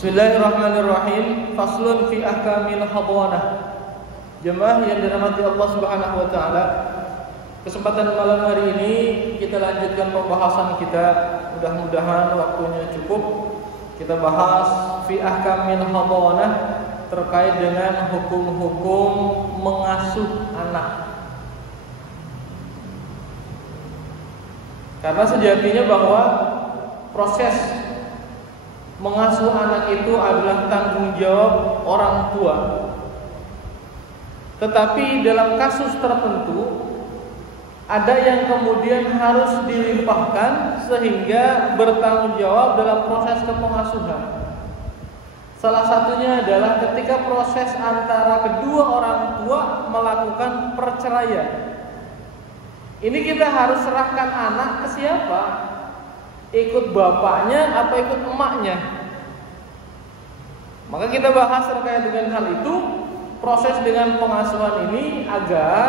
Bismillahirrahmanirrahim. Faslun fi ahkamil hadanah. Jemaah yang dirahmati Allah Subhanahu wa taala, kesempatan malam hari ini kita lanjutkan pembahasan kita. Mudah-mudahan waktunya cukup. Kita bahas fi ahkamil hadanah terkait dengan hukum-hukum mengasuh anak. Karena sejatinya bahwa proses mengasuh anak itu adalah tanggung jawab orang tua. Tetapi dalam kasus tertentu ada yang kemudian harus dilimpahkan sehingga bertanggung jawab dalam proses kepengasuhan. Salah satunya adalah ketika proses antara kedua orang tua melakukan perceraian. Ini kita harus serahkan anak ke siapa? Ikut bapaknya apa ikut emaknya? Maka kita bahas terkait dengan hal itu, proses dengan pengasuhan ini agar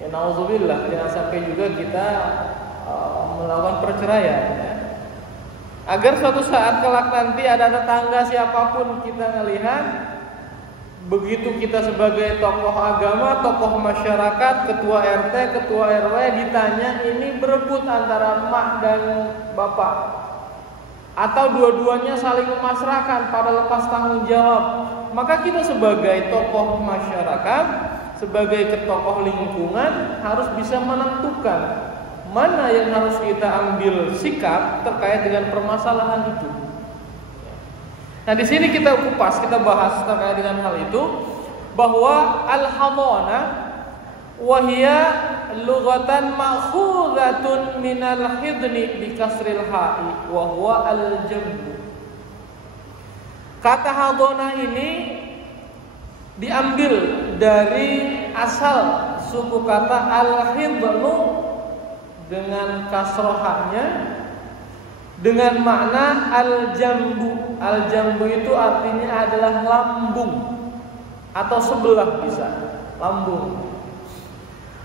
ya nauzubillah jangan sampai juga kita melakukan perceraian ya. Agar suatu saat kelak nanti ada tetangga siapapun kita melihat, begitu kita sebagai tokoh agama, tokoh masyarakat, ketua RT, ketua RW ditanya ini berebut antara emak dan bapak, atau dua-duanya saling memasrahkan pada lepas tanggung jawab, maka kita sebagai tokoh masyarakat, sebagai tokoh lingkungan harus bisa menentukan mana yang harus kita ambil sikap terkait dengan permasalahan itu. Nah, di sini kita kupas, kita bahas terkait dengan hal itu, bahwa al-hadanah wa hiya lughatan ma'khuzatun minal hidni bi kasril ha'i wa huwa al-jamb. Kata hadanah ini diambil dari asal suku kata al-hidnu dengan kasroh haknya dengan makna al-jambu. Al-jambu itu artinya adalah lambung atau sebelah, bisa lambung.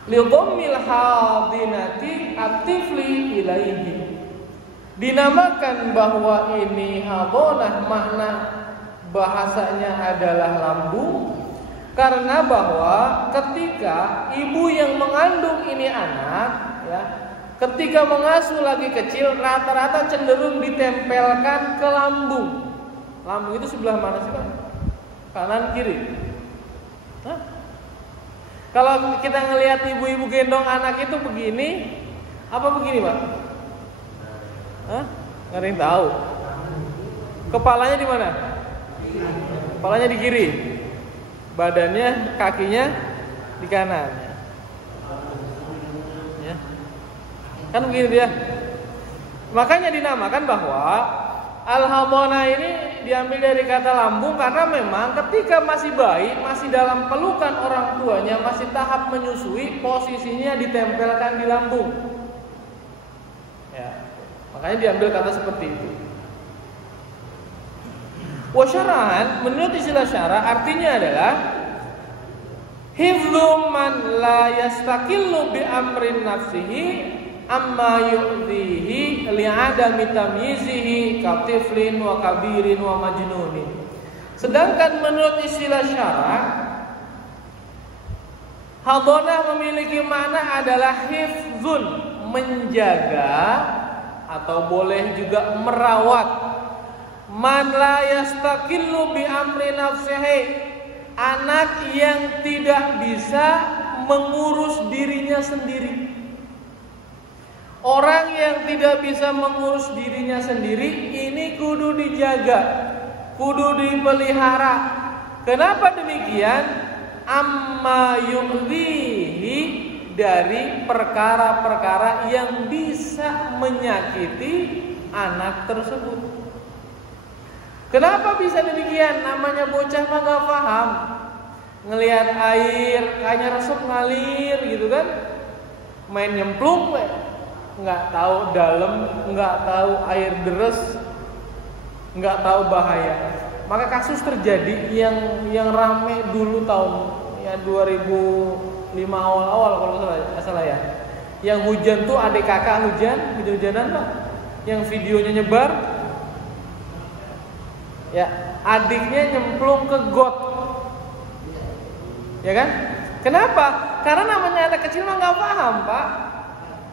Lidhammil hadinati atifli ilaihi. Dinamakan bahwa ini hadanah, makna bahasanya adalah lambung, karena bahwa ketika ibu yang mengandung ini anak ya, ketika mengasuh lagi kecil, rata-rata cenderung ditempelkan ke lambung. Lambung itu sebelah mana sih Pak? Kanan kiri? Hah? Kalau kita ngelihat ibu-ibu gendong anak itu begini, apa begini Pak? Hah? Nggak ada yang tahu. Kepalanya di mana? Kepalanya di kiri, badannya, kakinya di kanan. Kan begini dia. Makanya dinamakan bahwa al-hadanah ini diambil dari kata lambung, karena memang ketika masih bayi, masih dalam pelukan orang tuanya, masih tahap menyusui, posisinya ditempelkan di lambung. Ya, makanya diambil kata seperti itu. Wa syara'an, menurut istilah syara' artinya adalah hifdzu man la yastaqillu bi amrin nafsihi amma yu'dhihi li'adami tamyizihi katiflin wa kabirin wa majnunin. Sedangkan menurut istilah syara', hadanah memiliki makna adalah hifdzun, menjaga atau boleh juga merawat, man la yastaqillu bi amri nafsihi, anak yang tidak bisa mengurus dirinya sendiri. Orang yang tidak bisa mengurus dirinya sendiri ini kudu dijaga, kudu dipelihara. Kenapa demikian? Amma yu'dhihi, dari perkara-perkara yang bisa menyakiti anak tersebut. Kenapa bisa demikian? Namanya bocah mah gak paham. Ngelihat air kayaknya resep ngalir gitu kan, main nyemplung nggak tahu dalam, nggak tahu air deres, nggak tahu bahaya. Maka kasus terjadi yang rame dulu tahun ya 2005 awal-awal kalau nggak salah ya. Yang hujan tuh adik kakak hujan, hujan-hujanan Pak. Yang videonya nyebar. Ya, adiknya nyemplung ke got. Ya kan? Kenapa? Karena namanya anak kecil mah nggak paham, Pak.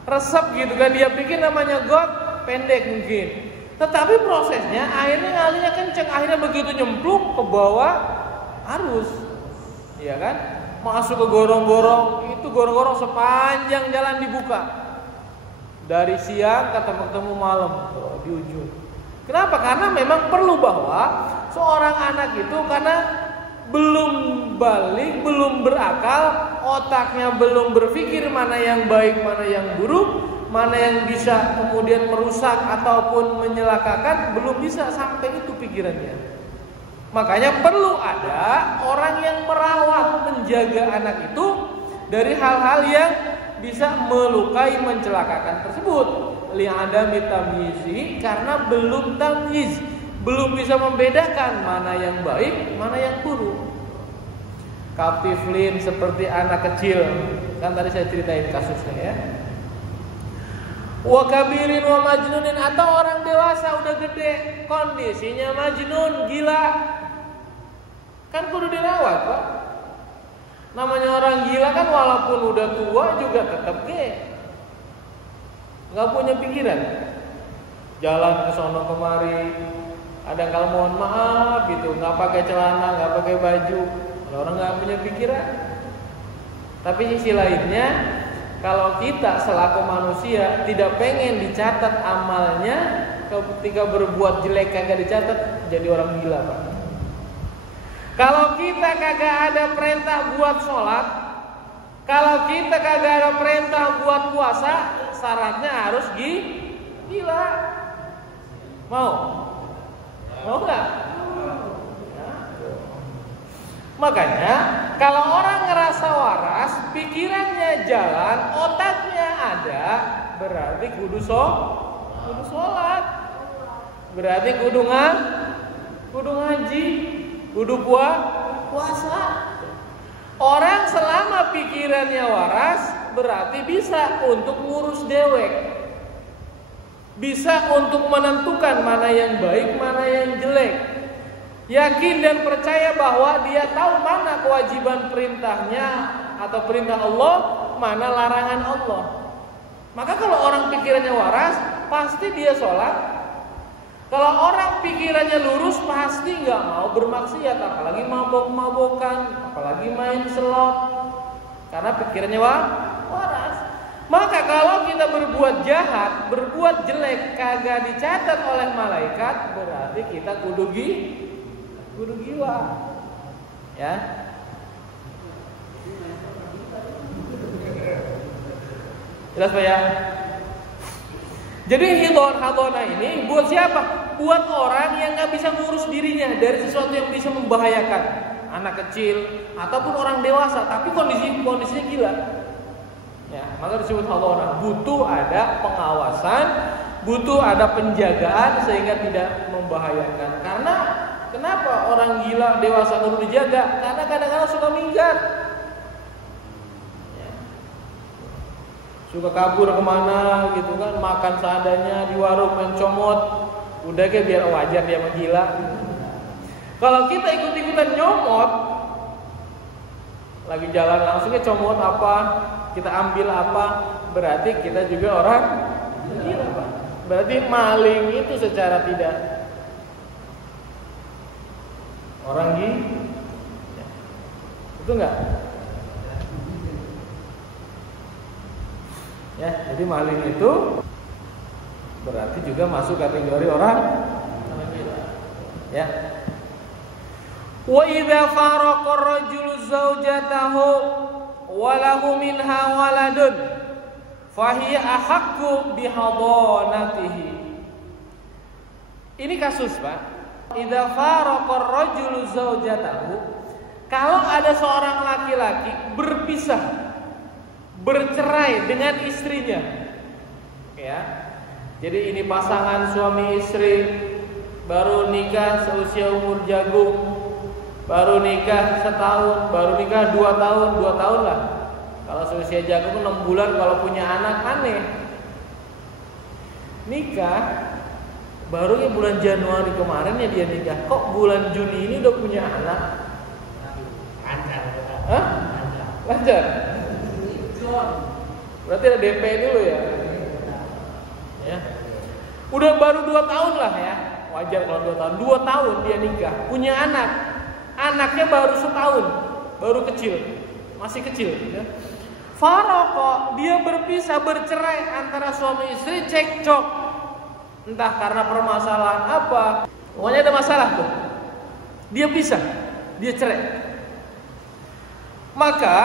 Resep gitu kan, dia pikir namanya got pendek mungkin. Tetapi prosesnya airnya ngalirnya kenceng, akhirnya begitu nyemplung ke bawah arus. Ya kan? Masuk ke gorong-gorong, itu gorong-gorong sepanjang jalan dibuka. Dari siang ketemu malam di ujung. Kenapa? Karena memang perlu bahwa seorang anak itu karena belum balik, belum berakal, otaknya belum berpikir mana yang baik, mana yang buruk, mana yang bisa kemudian merusak ataupun menyelakakan, belum bisa sampai itu pikirannya. Makanya perlu ada orang yang merawat, menjaga anak itu dari hal-hal yang bisa melukai, mencelakakan tersebut. Li'adami tamyizi, karena belum tamyiz, belum bisa membedakan mana yang baik, mana yang buruk. Kaptiflin seperti anak kecil, kan tadi saya ceritain kasusnya ya. Wa kabirin wa majnunin, atau orang dewasa udah gede, kondisinya majnun, gila, kan kudu dirawat, Pak. Namanya orang gila kan walaupun udah tua juga tetap nggak punya pikiran, jalan ke sono kemari, kadang kalau mohon maaf gitu, nggak pakai celana, nggak pakai baju, orang nggak punya pikiran. Tapi sisi lainnya, kalau kita selaku manusia tidak pengen dicatat amalnya, ketika berbuat jelek kagak dicatat, jadi orang gila, Pak. Kalau kita kagak ada perintah buat sholat, kalau kita kagak ada perintah buat puasa, syaratnya harus gila. Mau nggak? Makanya kalau orang ngerasa waras, pikirannya jalan, otaknya ada, berarti kudu sholat, berarti kudu ngaji, kudu puasa. Orang selama pikirannya waras, berarti bisa untuk ngurus dewek, bisa untuk menentukan mana yang baik, mana yang jelek. Yakin dan percaya bahwa dia tahu mana kewajiban perintahnya atau perintah Allah, mana larangan Allah. Maka kalau orang pikirannya waras, pasti dia sholat. Kalau orang pikirannya lurus, pasti nggak mau bermaksiat, apalagi mabok-mabokan, apalagi main slot, karena pikirannya waras. Maka kalau kita berbuat jahat, berbuat jelek, kagak dicatat oleh malaikat, berarti kita kudu gila, ya. Jelas Pak ya? Jadi hadona ini buat siapa? Buat orang yang nggak bisa ngurus dirinya dari sesuatu yang bisa membahayakan, anak kecil ataupun orang dewasa, tapi kondisinya gila. Ya, maka disebut hadona. Butuh ada pengawasan, butuh ada penjagaan sehingga tidak membahayakan. Karena kenapa orang gila dewasa perlu dijaga? Karena kadang-kadang suka minggat. Suka kabur kemana gitu kan, makan seadanya di warung, mencomot, udah kayak biar wajar dia mah gila. Kalau kita ikut-ikutan nyomot, lagi jalan langsungnya comot apa, kita ambil apa, berarti kita juga orang gila, Pak. Berarti maling itu secara tidak orang gila, itu enggak? Ya, jadi maling itu berarti juga masuk kategori orang gila. Ya. Wa idza faraqa ar-rajulu zawjatahu wa lahu minha waladun fa hiya ahaqqu bihadanatihi. Ini kasus, Pak. Idza faraqa ar-rajulu zawjatahu, kalau ada seorang laki-laki berpisah, bercerai dengan istrinya, ya. Jadi ini pasangan suami istri baru nikah seusia umur jagung, baru nikah setahun, baru nikah 2 tahun lah. Kalau seusia jagung 6 bulan, kalau punya anak aneh. Nikah Baru ya bulan Januari kemarin ya dia nikah. Kok bulan Juni ini udah punya anak? Lancar. Hah? Lancar. Berarti ada DP dulu ya. Ya. Udah baru 2 tahun lah ya. Wajar kalau 2 tahun. 2 tahun dia nikah, punya anak. Anaknya baru setahun, baru kecil, masih kecil. Ya. Faraqah, dia berpisah, bercerai antara suami istri, cekcok. Entah karena permasalahan apa, pokoknya ada masalah tuh. Dia pisah, dia cerai. Maka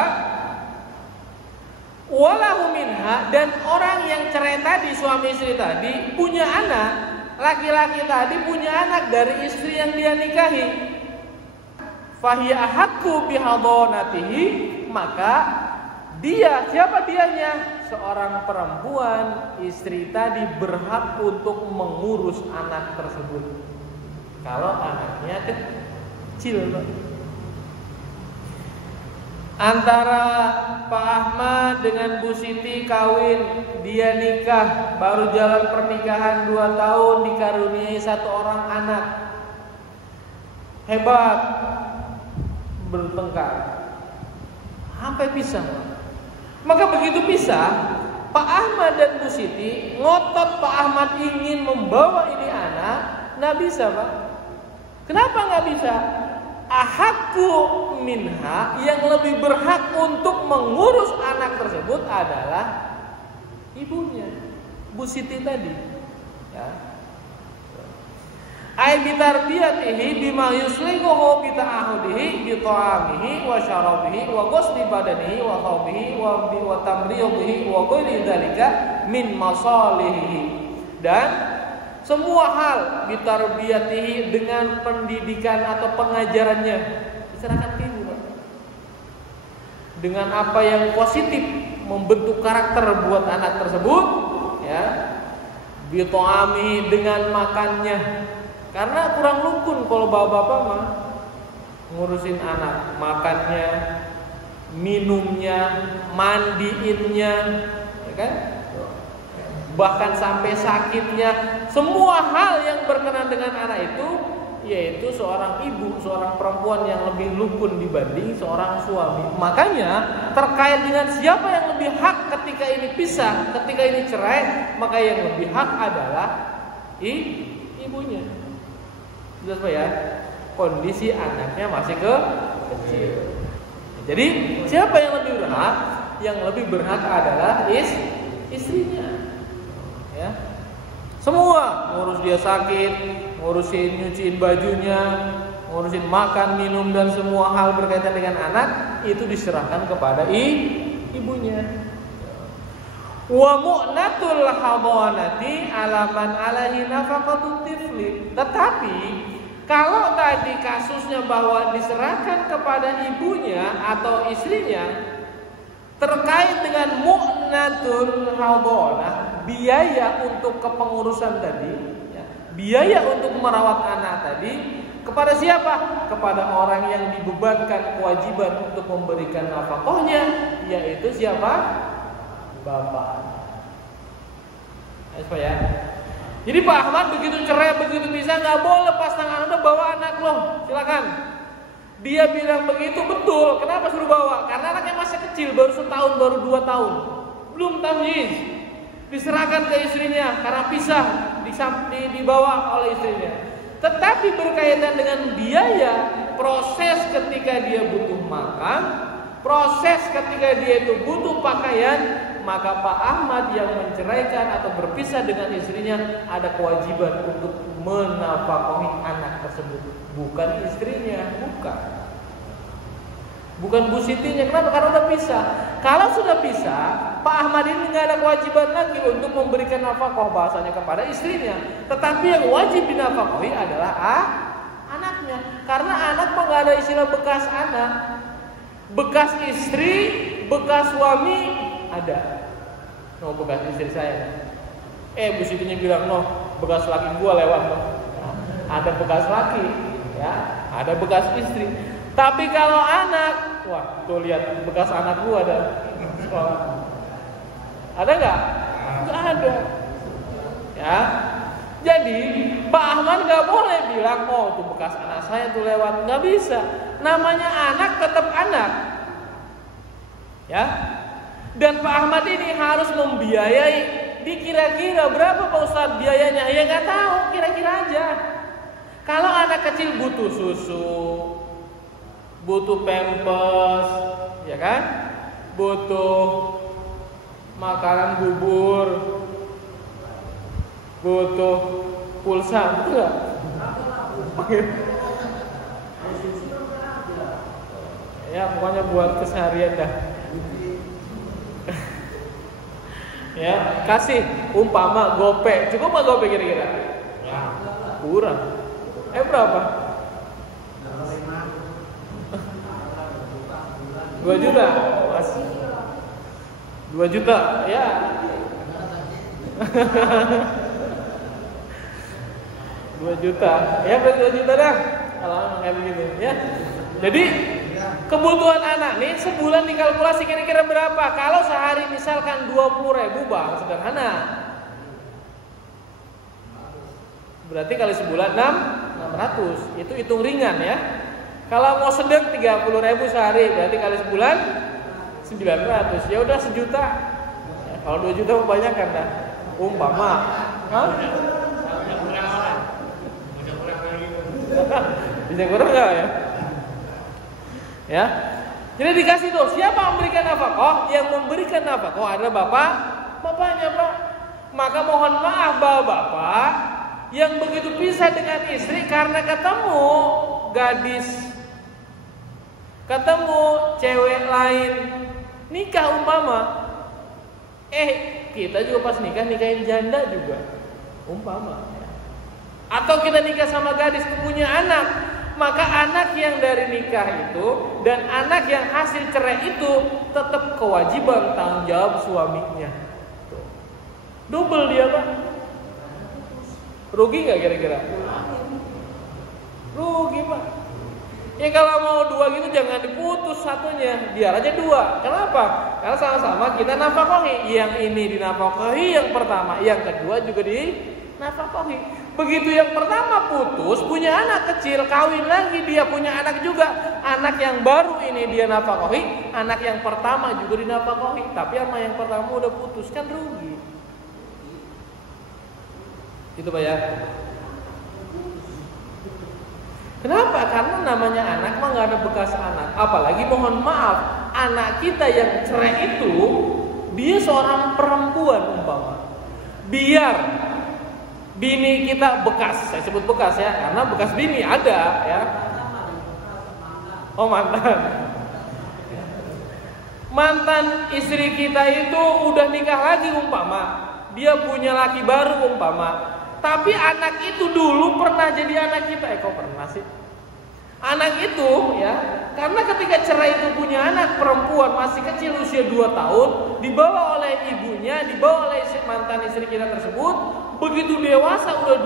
walahu minha, dan orang yang cerai tadi, suami istri tadi, punya anak. Laki-laki tadi punya anak dari istri yang dia nikahi. Fahiya ahaqqu bihadonatihi, maka dia, siapa dianya? Seorang perempuan, istri tadi berhak untuk mengurus anak tersebut. Kalau anaknya kecil. Antara Pak Ahmad dengan Bu Siti kawin, dia nikah, baru jalan pernikahan 2 tahun, dikaruniai 1 orang anak. Hebat, bertengkar, sampai pisah. Maka begitu pisah, Pak Ahmad dan Bu Siti ngotot Pak Ahmad ingin membawa ini anak, nggak bisa Pak. Kenapa nggak bisa? Ahaqqu minha, yang lebih berhak untuk mengurus anak tersebut adalah ibunya, Bu Siti tadi. Ya. Ai bitarbiyatihi bima yuslihu bi ta'ahudihi bi ta'amihi wa syarabihi wa ghusli badanihi wa thawbihi wa tamridihi wa ghairi dzalika min masalihi. Dan semua hal bitarbiyatihi, dengan pendidikan atau pengajarannya, diserahkan ke ibu. Dengan apa yang positif membentuk karakter buat anak tersebut, ya. Bi ta'amihi, dengan makannya. Karena kurang rukun kalau bapak-bapak mah ngurusin anak, makannya, minumnya, mandiinnya, ya kan? Bahkan sampai sakitnya, semua hal yang berkenaan dengan anak itu, yaitu seorang ibu, seorang perempuan yang lebih rukun dibanding seorang suami. Makanya terkait dengan siapa yang lebih hak ketika ini pisah, ketika ini cerai, maka yang lebih hak adalah ibunya. Jelas Pak ya? Kondisi anaknya masih kecil. Jadi siapa yang lebih berhak? Yang lebih berhak adalah istrinya. Ya. Semua, ngurus dia sakit, ngurusin nyuciin bajunya, ngurusin makan, minum, dan semua hal berkaitan dengan anak itu diserahkan kepada ibunya. Wa mu'natul hadanati alaman alaihi nafaqatut tifli. Tetapi kalau tadi kasusnya bahwa diserahkan kepada ibunya atau istrinya, terkait dengan mu'natul hadanah, biaya untuk kepengurusan tadi, ya, biaya untuk merawat anak tadi, kepada siapa? Kepada orang yang dibebankan kewajiban untuk memberikan nafkahnya, yaitu siapa? Bapak. Ya. Jadi Pak Ahmad begitu cerai, begitu bisa, nggak boleh lepas tangan, udah bawa anak lo, silakan. Dia bilang begitu betul. Kenapa suruh bawa? Karena anaknya masih kecil, baru setahun, baru 2 tahun, belum tamyiz. Diserahkan ke istrinya karena pisah, dibawa oleh istrinya. Tetapi berkaitan dengan biaya, proses ketika dia butuh makan, proses ketika dia itu butuh pakaian, maka Pak Ahmad yang menceraikan atau berpisah dengan istrinya ada kewajiban untuk menafkahi anak tersebut, bukan istrinya, bukan Bu Sitinya. Kenapa? Karena udah pisah. Kalau sudah pisah, Pak Ahmad ini nggak ada kewajiban lagi untuk memberikan nafkah bahasanya kepada istrinya. Tetapi yang wajib dinafkahi adalah anaknya. Karena anak mah nggak ada istilah bekas anak, bekas istri, bekas suami. Ada. No, bekas istri saya. Bu Sitinya bilang, no, bekas laki gua lewat. No. Ada bekas laki, ya, ada bekas istri. Tapi kalau anak, wah, tuh lihat bekas anak gua ada sekolah. Ada nggak? Nggak ada. Ya. Jadi Pak Ahmad nggak boleh bilang, oh itu bekas anak saya tuh lewat, nggak bisa. Namanya anak tetap anak, ya. Dan Pak Ahmad ini harus membiayai. Dikira-kira berapa Pak Ustadz biayanya? Ya nggak tahu, kira-kira aja. Kalau anak kecil butuh susu, butuh pampers, ya kan? Butuh makanan bubur, butuh pulsa, betul nggak? Ya pokoknya buat keseharian dah. Ya kasih umpama gope, cukup nggak gope kira-kira? Kurang. Berapa? 2 juta. 2 juta, ya. 2 juta, ya 2 juta dah. Kalau kayak begitu, ya. Jadi kebutuhan anak nih sebulan dikalkulasi kira-kira berapa? Kalau sehari misalkan 20.000 bang, sederhana. Berarti kali sebulan 600. Itu hitung ringan ya. Kalau mau sedang 30.000 sehari, berarti kali sebulan 900. Ya udah 1 juta. Ya, kalau 2 juta kebanyakan dah. Umpama. Hah? Bisa kurang enggak ya? Ya. Jadi dikasih tuh, siapa yang memberikan nafkah? Yang memberikan nafkah adalah bapaknya, Pak. Maka mohon maaf bapak yang begitu pisah dengan istri karena ketemu gadis, ketemu cewek lain, nikah umpama. Kita juga pas nikahin janda juga umpama. Atau kita nikah sama gadis punya anak, maka anak yang dari nikah itu dan anak yang hasil cerai itu tetap kewajiban tanggung jawab suaminya. Double dia Pak. Rugi nggak kira-kira? Rugi Pak. Ya kalau mau 2 gitu jangan diputus satunya, biar aja 2. Kenapa? Karena sama-sama kita nafkahi. Yang ini dinafkahi yang pertama, yang kedua juga dinafkahi. Begitu yang pertama putus, punya anak kecil, kawin lagi dia punya anak juga. Anak yang baru ini dia nafkahi, anak yang pertama juga dinafkahi. Tapi sama yang pertama udah putus kan rugi. Itu Pak ya. Kenapa? Karena namanya anak mah nggak ada bekas anak. Apalagi mohon maaf, anak kita yang cerai itu dia seorang perempuan umpama. Biar bini kita bekas, saya sebut bekas ya, karena bekas bini ada ya. Oh mantan. Mantan istri kita itu udah nikah lagi umpama. Dia punya laki baru umpama. Tapi anak itu dulu pernah jadi anak kita. Kok pernah sih? Anak itu ya, karena ketika cerai itu punya anak perempuan masih kecil usia 2 tahun, dibawa oleh ibunya, dibawa oleh mantan istri kita tersebut. Begitu dewasa udah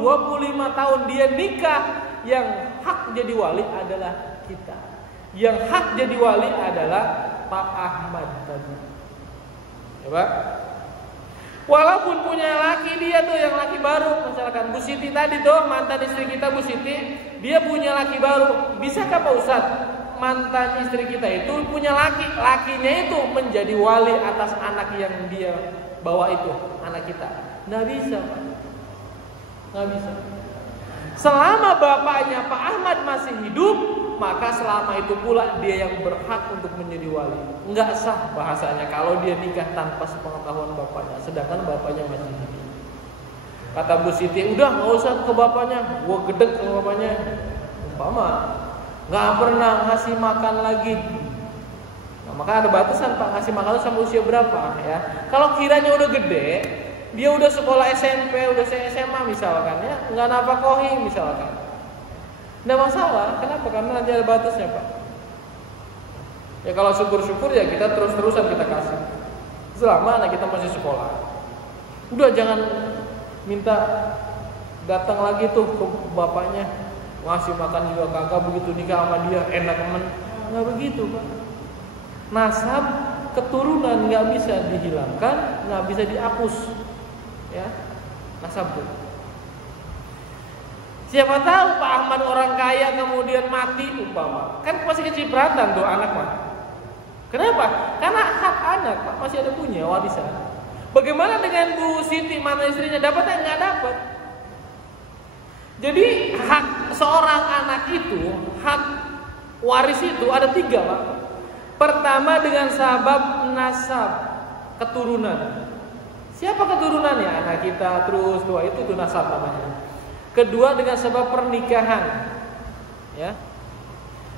20-25 tahun dia nikah, yang hak jadi wali adalah kita. Yang hak jadi wali adalah Pak Ahmad tadi. Ya Pak? Walaupun punya laki dia tuh yang laki baru, misalkan Bu Siti tadi tuh mantan istri kita Bu Siti, dia punya laki baru. Bisakah Pak Ustadz mantan istri kita itu punya lakinya itu menjadi wali atas anak yang dia bawa itu, anak kita? Nggak bisa Pak. Nggak bisa. Selama bapaknya Pak Ahmad masih hidup, maka selama itu pula dia yang berhak untuk menjadi wali. Nggak sah bahasanya kalau dia nikah tanpa sepengetahuan bapaknya, sedangkan bapaknya masih hidup. Kata Bu Siti, udah nggak usah ke bapaknya, gua gedek ke bapaknya. Umpama nggak pernah ngasih makan lagi. Nah, maka ada batasan Pak, ngasih makan itu sampai usia berapa ya? Kalau kiranya udah gede, dia udah sekolah SMP, udah SMA misalkan ya, nggak nafkahi misalkan. Nggak masalah, kenapa? Karena nanti ada batasnya Pak. Ya kalau syukur-syukur ya kita terus-terusan kita kasih. Selama anak kita masih sekolah. Udah jangan minta datang lagi tuh ke bapaknya, ngasih makan juga kagak, begitu nikah sama dia enak temen. Nggak begitu Pak. Nasab keturunan nggak bisa dihilangkan, nggak bisa dihapus. Ya, nasab tuh. Siapa tahu Pak Ahmad orang kaya kemudian mati umpama. Kan masih kecipratan tuh anak mah. Kenapa? Karena hak anak Pak masih ada punya warisan. Bagaimana dengan Bu Siti mantan istrinya dapatnya nggak dapat? Jadi hak seorang anak itu, hak waris itu ada 3 Pak. Pertama dengan sabab nasab, keturunan. Siapa keturunannya? Anak kita terus tua itu tuh nasab namanya. Kedua dengan sebab pernikahan, ya.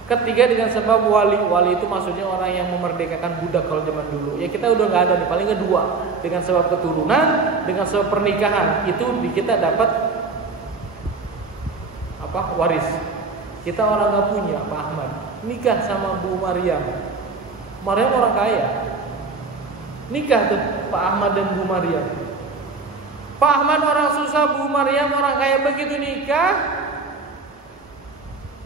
Ketiga dengan sebab wali. Wali itu maksudnya orang yang memerdekakan budak kalau zaman dulu. Ya kita udah nggak ada nih, paling kedua. Dengan sebab keturunan, dengan sebab pernikahan itu kita dapat apa? Waris. Kita orang nggak punya, Pak Ahmad nikah sama Bu Maryam. Maryam orang kaya. Nikah tuh Pak Ahmad dan Bu Maryam. Pak Ahmad orang susah, Bu Maryam orang kaya, begitu nikah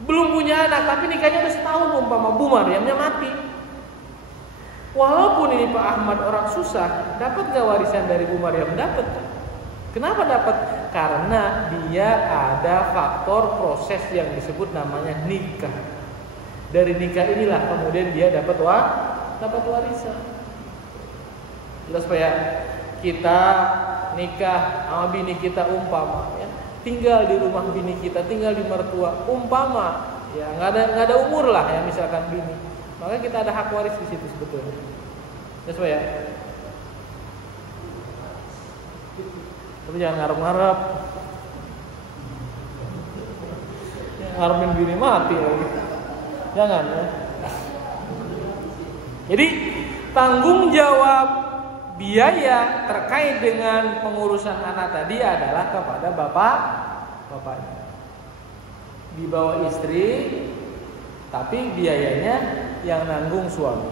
belum punya anak, tapi nikahnya udah setahun umpama Bu Maryamnya mati. Walaupun ini Pak Ahmad orang susah, dapat gak warisan dari Bu Maryam? Dapat. Kenapa dapat? Karena dia ada faktor proses yang disebut namanya nikah. Dari nikah inilah kemudian dia dapat warisan. Jelas Pak ya? Kita nikah sama bini kita umpama ya, tinggal di rumah bini kita, tinggal di mertua umpama ya, nggak ada umur lah ya misalkan bini, maka kita ada hak waris di situ sebetulnya. Jelas Pak ya? Tapi jangan ngarep-ngarep, ngarepin bini mati lagi, jangan ya. Jadi tanggung jawab biaya terkait dengan pengurusan anak tadi adalah kepada bapaknya. Di bawah istri, tapi biayanya yang nanggung suami.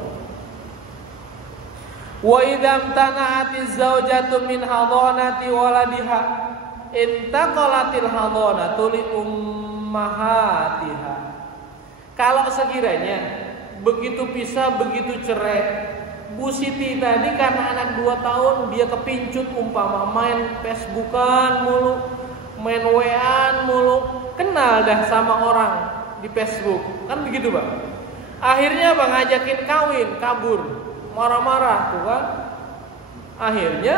Wa idam tana'atiz zaujatu min hadhanati waladiha intaqalatil hadhanatu li ummahatiha. Kalau sekiranya begitu pisah, begitu cerai, Bu Siti tadi karena anak 2 tahun dia kepincut umpama main Facebookan mulu, main WA-an mulu, kenal dah sama orang di Facebook, kan begitu Pak. Akhirnya Bang ngajakin kawin, kabur, marah-marah tuh kan. Akhirnya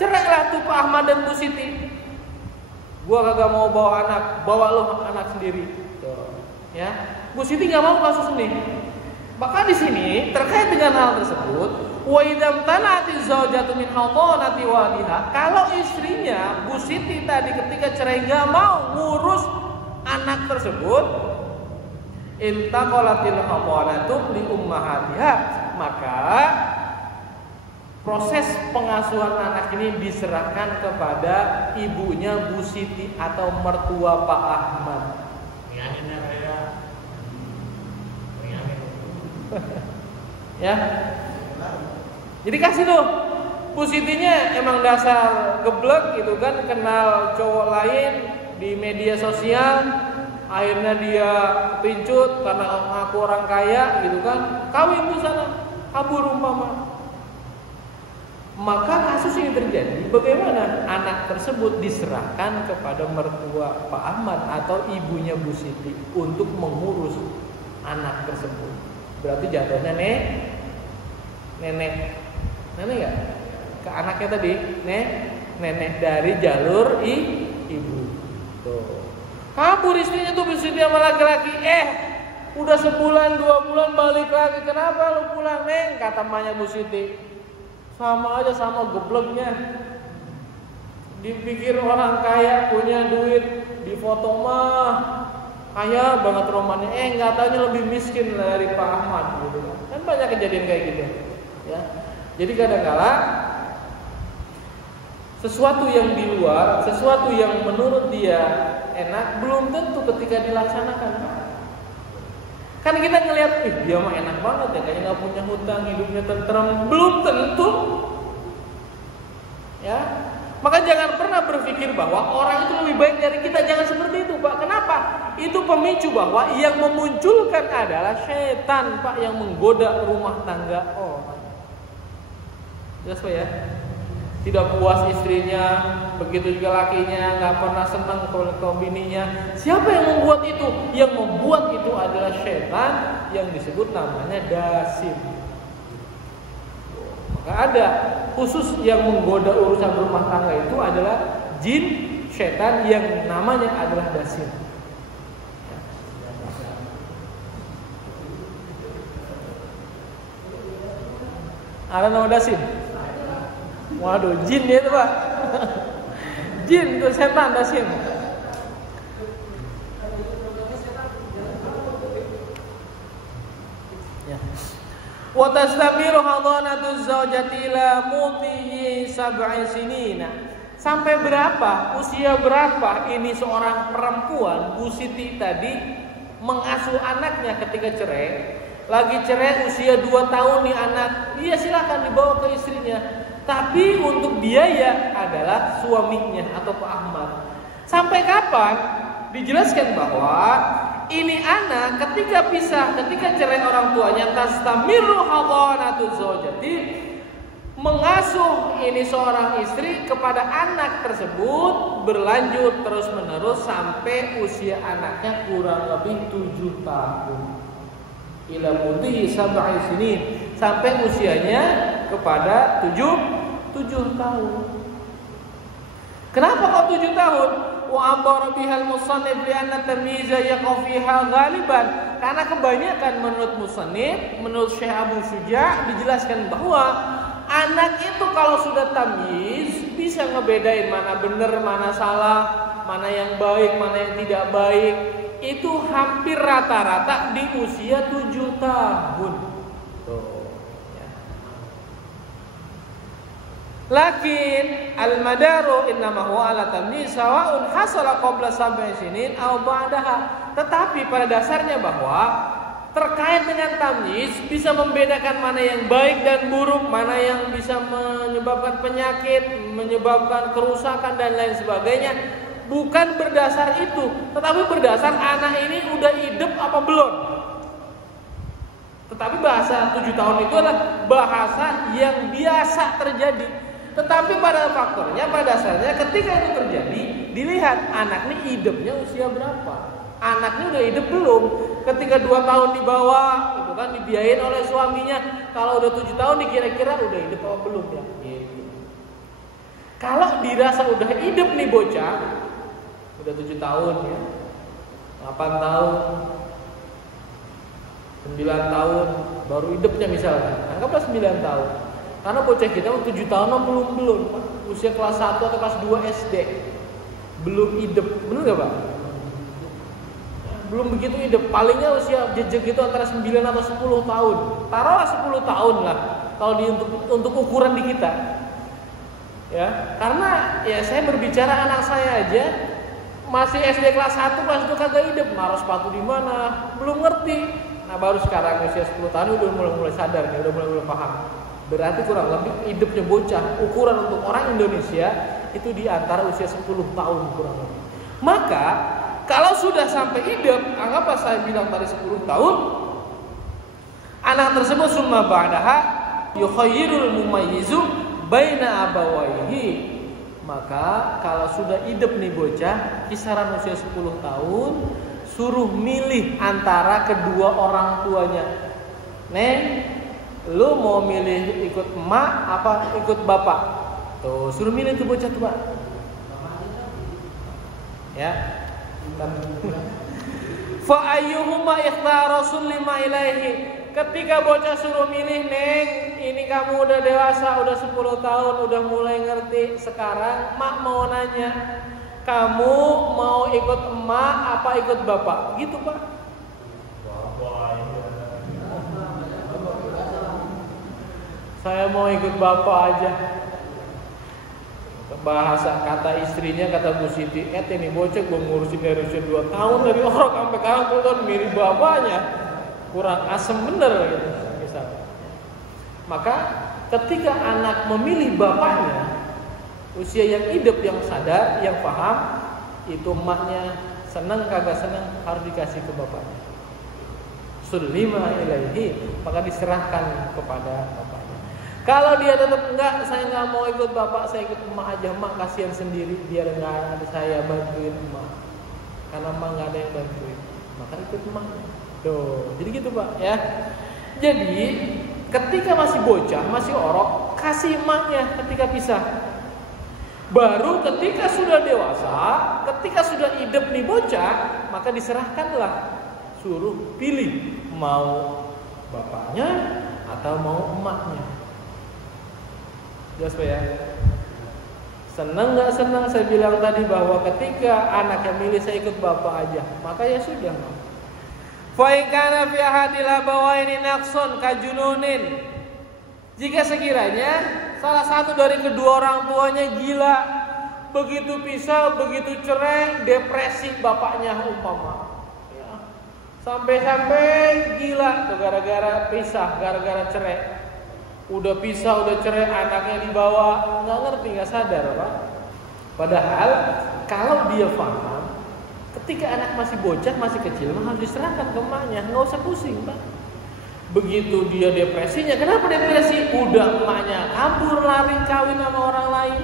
cerailah tuh Pak Ahmad dan Bu Siti. Gua kagak mau bawa anak, bawa lu anak sendiri. Tuh, ya. Bu Siti nggak mau kasus ini. Maka di sini terkait dengan hal tersebut, wa idam tanati zaujatu min hadhanati waliha, kalau istrinya Bu Siti tadi ketika cerai enggak mau ngurus anak tersebut, intaqalatil hadhanatu li ummahatiha, maka proses pengasuhan anak ini diserahkan kepada ibunya Bu Siti atau mertua Pak Ahmad. Ya. Jadi kasih tuh Bu Sitinya emang dasar geblek gitu kan, kenal cowok lain di media sosial, akhirnya dia pincut karena ngaku orang kaya gitu kan, kawin di sana, kabur umpama. Maka kasus ini terjadi, bagaimana anak tersebut diserahkan kepada mertua Pak Ahmad atau ibunya Bu Siti untuk mengurus anak tersebut. Berarti jatuhnya nenek nggak ke anaknya tadi, nenek dari jalur ibu. Tuh. Kabur istrinya tuh Bu Siti sama laki-laki. Udah sebulan 2 bulan balik lagi. Kenapa lu pulang, Neng? Kata emaknya Bu Siti. Sama aja, sama gebleknya. Dipikir orang kaya punya duit, di foto mah kaya banget romannya, nggak taunya lebih miskin dari Pak Ahmad gitu kan banyak kejadian kayak gitu ya. Jadi kadang-kala sesuatu yang di luar, sesuatu yang menurut dia enak belum tentu ketika dilaksanakan. Kan kita ngelihat, dia mah enak banget ya, kayaknya nggak punya hutang, hidupnya tentrem, belum tentu ya. Maka jangan pernah berpikir bahwa orang itu lebih baik dari kita. Jangan seperti itu Pak. Kenapa? Itu pemicu bahwa yang memunculkan adalah setan Pak, yang menggoda rumah tangga orang. Jelas Pak ya? tidak puas istrinya, begitu juga lakinya, nggak pernah senang ke bininya. Siapa yang membuat itu? Yang membuat itu adalah syaitan yang disebut namanya dasim. Maka ada khusus yang menggoda urusan rumah tangga itu adalah jin, syaitan yang namanya adalah dasim. Ada nama dasim? Waduh, jin dia itu Pak. Jin itu setan dasim. Ya. Wa tastamiru hadanatu zawjati ila mudhi sab'i sinina. Sampai berapa? Usia berapa ini seorang perempuan Bu Siti tadi mengasuh anaknya ketika cerai? Lagi cerai usia 2 tahun nih anak, iya silakan dibawa ke istrinya. Tapi untuk biaya adalah suaminya atau Pak Ahmad. Sampai kapan? Dijelaskan bahwa ini anak ketika pisah, ketika cerai orang tuanya, tastamiru hadanatu zawjati, mengasuh ini seorang istri kepada anak tersebut berlanjut terus menerus sampai usia anaknya kurang lebih 7 tahun. Ila mudhi sab'i sinin, sampai usianya kepada 7 tahun. Kenapa kok 7 tahun? Wa ambara bihal musannif li anna tamyiza yaqa fiha ghaliban. Karena kebanyakan menurut musannif, menurut Syekh Abu Syuja' dijelaskan bahwa anak itu kalau sudah tamyiz bisa ngebedain mana benar, mana salah, mana yang baik, mana yang tidak baik. Itu hampir rata-rata di usia 7 tahun. Lakin al-madaru innama huwa ala tamyiz sawa'un hasala qabla sab'i sinin aw ba'daha. Tetapi pada dasarnya bahwa terkait dengan tamyiz bisa membedakan mana yang baik dan buruk, mana yang bisa menyebabkan penyakit, menyebabkan kerusakan dan lain sebagainya. Bukan berdasar itu, tetapi berdasar anak ini udah hidup apa belum. Tetapi bahasa 7 tahun itu adalah bahasa yang biasa terjadi. Tetapi pada faktornya, pada dasarnya ketika itu terjadi, dilihat anak ini hidupnya usia berapa. Anaknya udah hidup belum? Ketika 2 tahun dibawa, itu kan dibiayain oleh suaminya. Kalau udah 7 tahun dikira-kira udah hidup apa belum ya? Gitu. Kalau dirasa udah hidup nih bocah, udah 7 tahun ya, 8 tahun, 9 tahun baru hidupnya misalnya, anggaplah 9 tahun. Karena bocah kita 7 tahun belum usia kelas 1 atau kelas 2 SD, belum hidup, benar gak Pak? Belum begitu hidup, palingnya usia jejak itu antara 9 atau 10 tahun. Taruhlah 10 tahun lah kalau untuk ukuran di kita. Ya, karena ya saya berbicara anak saya aja masih SD kelas 1, kelas 2 kagak hidup, naruh sepatu di mana, belum ngerti. Nah, baru sekarang usia 10 tahun udah mulai sadar nih, udah mulai paham. Berarti kurang lebih hidupnya bocah, ukuran untuk orang Indonesia itu di antara usia 10 tahun kurang lebih. Maka kalau sudah sampai hidup, anggaplah saya bilang tadi 10 tahun, anak tersebut summa ba'daha yukhayyirul mumayyizu baina abawaihi. Maka kalau sudah hidup nih bocah, kisaran usia 10 tahun, suruh milih antara kedua orang tuanya. Neng, lu mau milih ikut emak apa ikut bapak? Tuh, suruh milih tuh bocah tuh Pak. Ya. Fa ayyuhuma ikhtara sulima ilaihi. Ketika bocah suruh milih, Neng, ini kamu udah dewasa, udah 10 tahun, udah mulai ngerti. Sekarang mak mau nanya, kamu mau ikut emak apa ikut bapak? Gitu Pak. Saya mau ikut bapak aja. Bahasa kata istrinya, kata Bu Siti, ini bocah gue ngurusin dari usia 2 tahun, dari orang sampai kampung kan mirip bapaknya, kurang asem bener gitu misalnya. Maka ketika anak memilih bapaknya, usia yang hidup, yang sadar, yang paham, itu emaknya senang kagak senang harus dikasih ke bapaknya. Sulima ilaihi, maka diserahkan kepada bapaknya. Kalau dia tetap enggak, saya nggak mau ikut bapak, saya ikut emak aja, emak kasihan sendiri, biar nggak ada saya bantuin emak, karena emak nggak ada yang bantuin, maka ikut emak. Tuh, jadi gitu pak ya. Jadi ketika masih bocah, masih orok, kasih emaknya ketika pisah. Baru ketika sudah dewasa, ketika sudah hidup nih bocah, maka diserahkanlah, suruh pilih mau bapaknya atau mau emaknya. Jelas Pak ya? Senang nggak senang saya bilang tadi bahwa ketika anaknya milih saya ikut bapak aja, maka ya sudah. Fa in kana fi ahadil abawaini naqsun kajununin. Jika sekiranya salah satu dari kedua orang tuanya gila, begitu pisah, begitu cerai, depresi bapaknya umpama. Ya. Sampai-sampai gila tuh gara-gara pisah, gara-gara cerai. Udah pisah, udah cerai, anaknya dibawa, nggak ngerti, nggak sadar Pak. Padahal kalau dia paham, ketika anak masih bocah, masih kecil, harus diserahkan ke emaknya, nggak usah pusing Pak. Begitu dia depresinya, kenapa depresi? Udah emaknya kabur, lari kawin sama orang lain,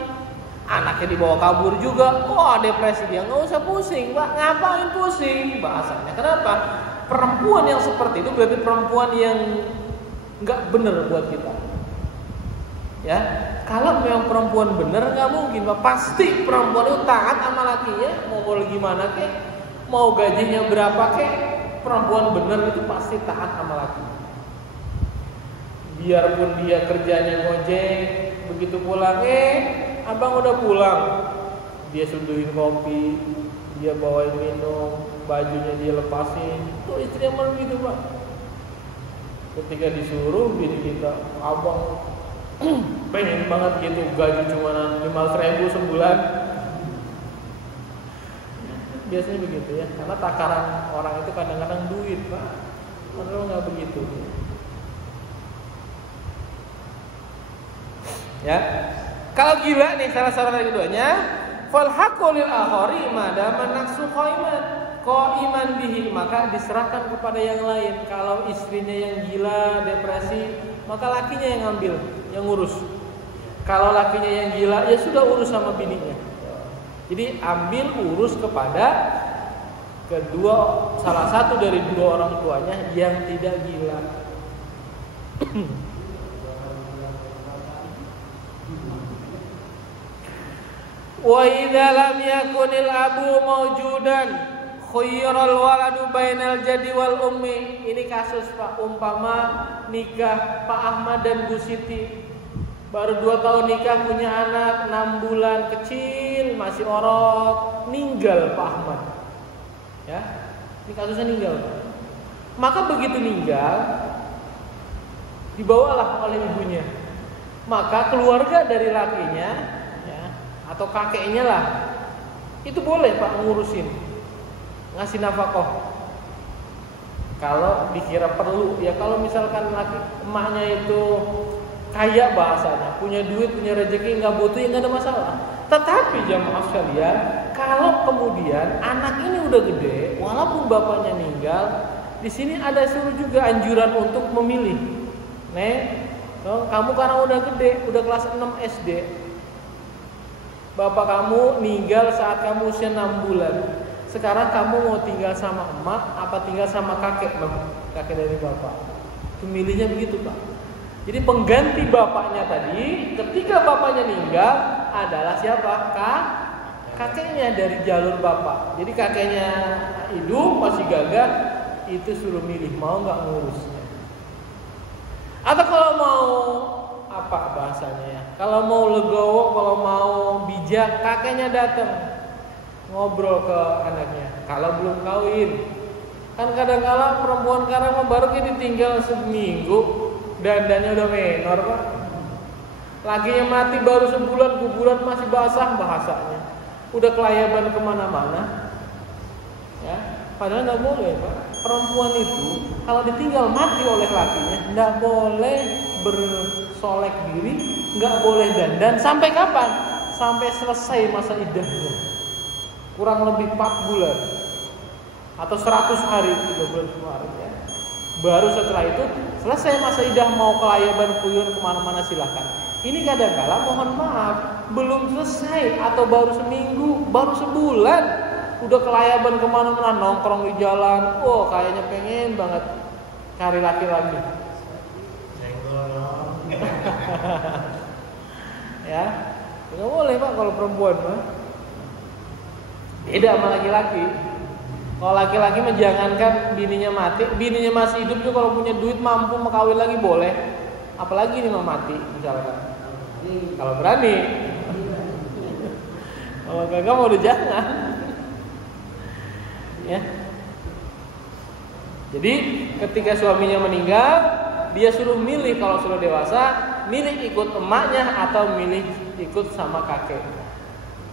anaknya dibawa kabur juga, depresi dia, nggak usah pusing Pak. Ngapain pusing bahasanya? Kenapa? Perempuan yang seperti itu berarti perempuan yang nggak benar buat kita. Ya, kalau memang perempuan benar nggak mungkin, Pak. Pasti perempuan itu taat sama lakinya, mau gimana kek, mau gajinya berapa kek, perempuan benar itu pasti taat sama lakinya. Biarpun dia kerjanya ngojek, begitu pulang, abang udah pulang, dia suduhin kopi, dia bawain minum, bajunya dia lepasin, tuh istrinya malah gitu Pak. Ketika disuruh bini kita, abang pengen banget gitu, gaji cuma 500.000 sebulan. Biasanya begitu ya, karena takaran orang itu kadang-kadang duit Pak. Padahal nggak begitu. Ya, kalau gila nih salah seorang dari keduanya, fal haqqu lil akhari madama naqsu qaiman bihi, maka diserahkan kepada yang lain. Kalau istrinya yang gila, depresi, maka lakinya yang ambil, yang ngurus. Kalau lakinya yang gila, ya sudah urus sama bininya. Jadi ambil urus kepada salah satu dari dua orang tuanya yang tidak gila. Wa idza lam yakunil abu mawjudan khuyral waladu bainal jadi wal ummi. Ini kasus Pak, umpama nikah Pak Ahmad dan Bu Siti, baru 2 tahun nikah, punya anak 6 bulan, kecil, masih orok, meninggal Pak Ahmad. Ya, ini kasusnya meninggal Pak. Maka begitu meninggal, dibawalah oleh ibunya. Maka keluarga dari lakinya, ya, atau kakeknya lah, itu boleh Pak ngurusin, ngasih nafkah. Kalau dikira perlu, ya kalau misalkan emaknya itu kaya bahasanya, punya duit, punya rezeki, nggak butuh, ya nggak ada masalah. Tetapi jamaah sekalian, kalau kemudian anak ini udah gede, walaupun bapaknya meninggal, di sini ada suruh juga anjuran untuk memilih. Kamu karena udah gede, udah kelas 6 SD, bapak kamu meninggal saat kamu usia 6 bulan. Sekarang kamu mau tinggal sama emak apa tinggal sama kakek dari bapak? Itu milihnya begitu Pak. Jadi pengganti bapaknya tadi, ketika bapaknya meninggal adalah siapa? Kakeknya dari jalur bapak. Jadi kakeknya hidup masih gagah, itu suruh milih mau nggak ngurusnya. Atau kalau mau apa bahasanya ya? Kalau mau legowo, kalau mau bijak, kakeknya datang ngobrol ke anaknya. Kalau belum kawin, kan kadang-kala perempuan sekarang baru ditinggal seminggu, dandannya udah menor Pak. Lakinya mati baru sebulan, kuburan masih basah bahasanya. Udah kelayaban kemana-mana. Ya, padahal nggak boleh Pak. Perempuan itu kalau ditinggal mati oleh lakinya, nggak boleh bersolek diri, nggak boleh dandan. Sampai kapan? Sampai selesai masa iddahnya. Kurang lebih 4 bulan atau 100 hari, 3 bulan 10 hari ya. Baru setelah itu selesai masa idah mau kelayaban kuyun kemana-mana silahkan. Ini kadang-kala mohon maaf belum selesai atau baru seminggu, baru sebulan udah kelayaban kemana-mana, nongkrong di jalan. Oh kayaknya pengen banget cari laki lagi. Ya, nggak boleh Pak kalau perempuan mah. Beda sama laki-laki. Kalau laki-laki mah jangankan bininya mati, bininya masih hidup juga kalau punya duit mampu mau kawin lagi boleh. Apalagi ini mau mati misalkan. Kalau berani. Kalau kagak mau udah jangan. Ya. Jadi ketika suaminya meninggal, dia suruh milih kalau sudah dewasa, milih ikut emaknya atau milih ikut sama kakek.